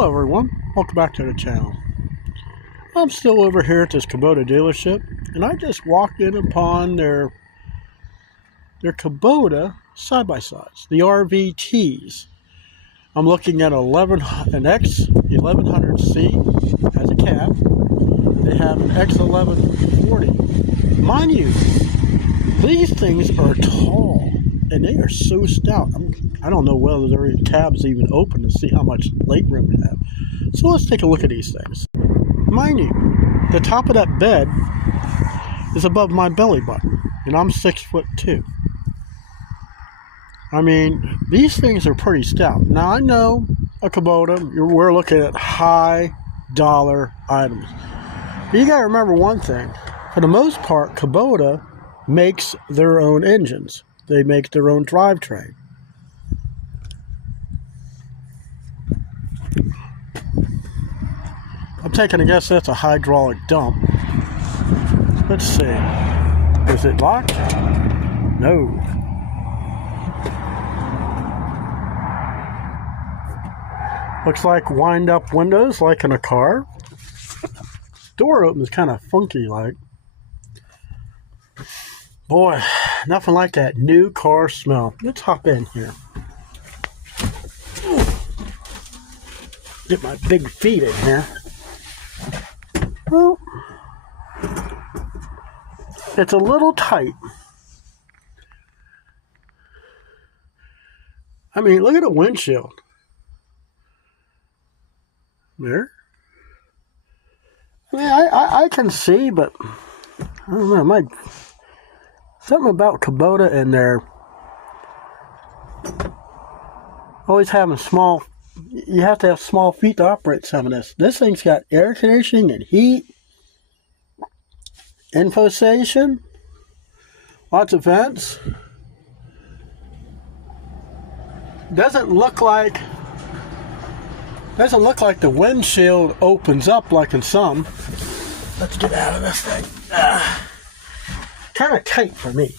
Hello everyone, welcome back to the channel. I'm still over here at this Kubota dealership, and I just walked in upon their Kubota side-by-sides, the RVTs. I'm looking at an X1100C as a cab. They have an X1140. Mind you, these things are tall, and they are so stout. I don't know whether their cabs even open to see how much leg room they have. So let's take a look at these things. Mind you, the top of that bed is above my belly button, and I'm 6'2". I mean, these things are pretty stout. Now I know a Kubota, we're looking at high dollar items. But you gotta remember one thing. For the most part, Kubota makes their own engines. They make their own drivetrain. I'm taking a guess that's a hydraulic dump. Let's see. Is it locked? No. Looks like wind-up windows like in a car. Door opens kind of funky like. Boy, nothing like that new car smell. Let's hop in here. Get my big feet in here. Well, it's a little tight. I mean, look at the windshield. There. I mean, I can see, but I don't know. Something about Kubota and their always having small. You have to have small feet to operate some of this. This thing's got air conditioning and heat, info station, lots of vents. Doesn't look like the windshield opens up like in some. Let's get out of this thing. Kind of tight for me.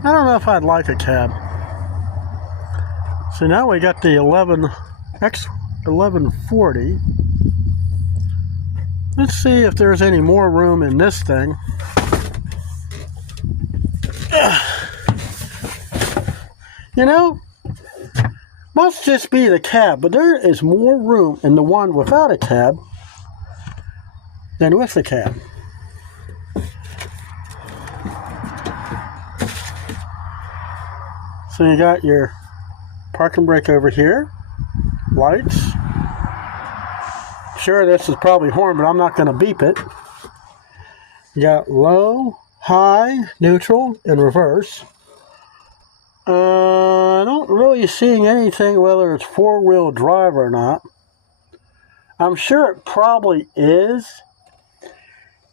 I don't know if I'd like a cab. So now we got the X1140. Let's see if there's any more room in this thing. You know, must just be the cab, but there is more room in the one without a cab than with the cab. So you got your parking brake over here, lights. Sure, this is probably horn, but I'm not going to beep it. You got low, high, neutral, and reverse. I don't really see anything whether it's four-wheel drive or not. I'm sure it probably is,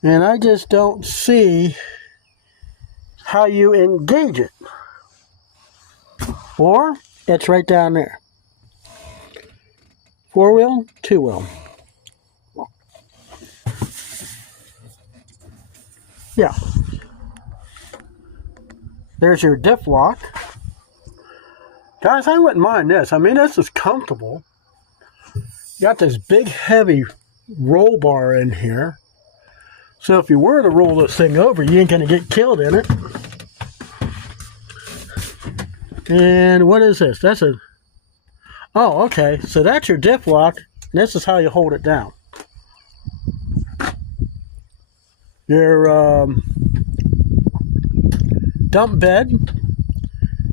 and I just don't see how you engage it. Or it's right down there. Four-wheel, two-wheel. Yeah. There's your diff lock. Guys, I wouldn't mind this. I mean, this is comfortable. You got this big, heavy roll bar in here. So if you were to roll this thing over, you ain't going to get killed in it. And what is this? That's a... Oh, okay. So that's your diff lock. And this is how you hold it down. Your dump bed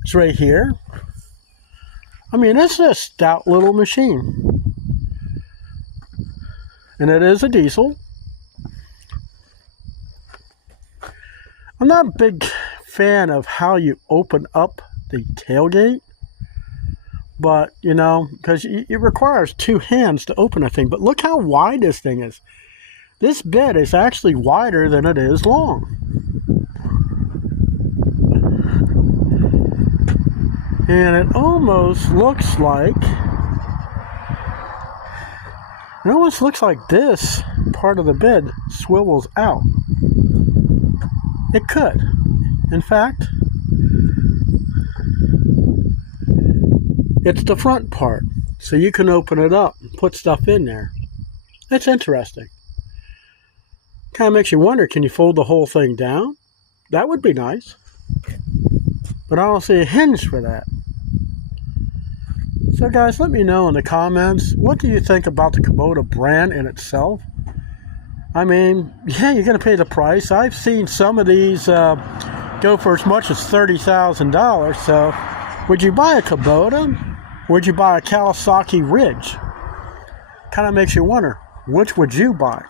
is right here. I mean, this is a stout little machine. And it is a diesel. I'm not a big fan of how you open up the tailgate. But, you know, because it requires two hands to open a thing. But look how wide this thing is. This bed is actually wider than it is long. And it almost looks like this part of the bed swivels out. It could. In fact, it's the front part, so you can open it up and put stuff in there. It's interesting. Kind of makes you wonder, can you fold the whole thing down? That would be nice. But I don't see a hinge for that. So guys, let me know in the comments, what do you think about the Kubota brand in itself? I mean, yeah, you're going to pay the price. I've seen some of these go for as much as $30,000. So would you buy a Kubota? Would you buy a Kawasaki Ridge? Kind of makes you wonder, which would you buy?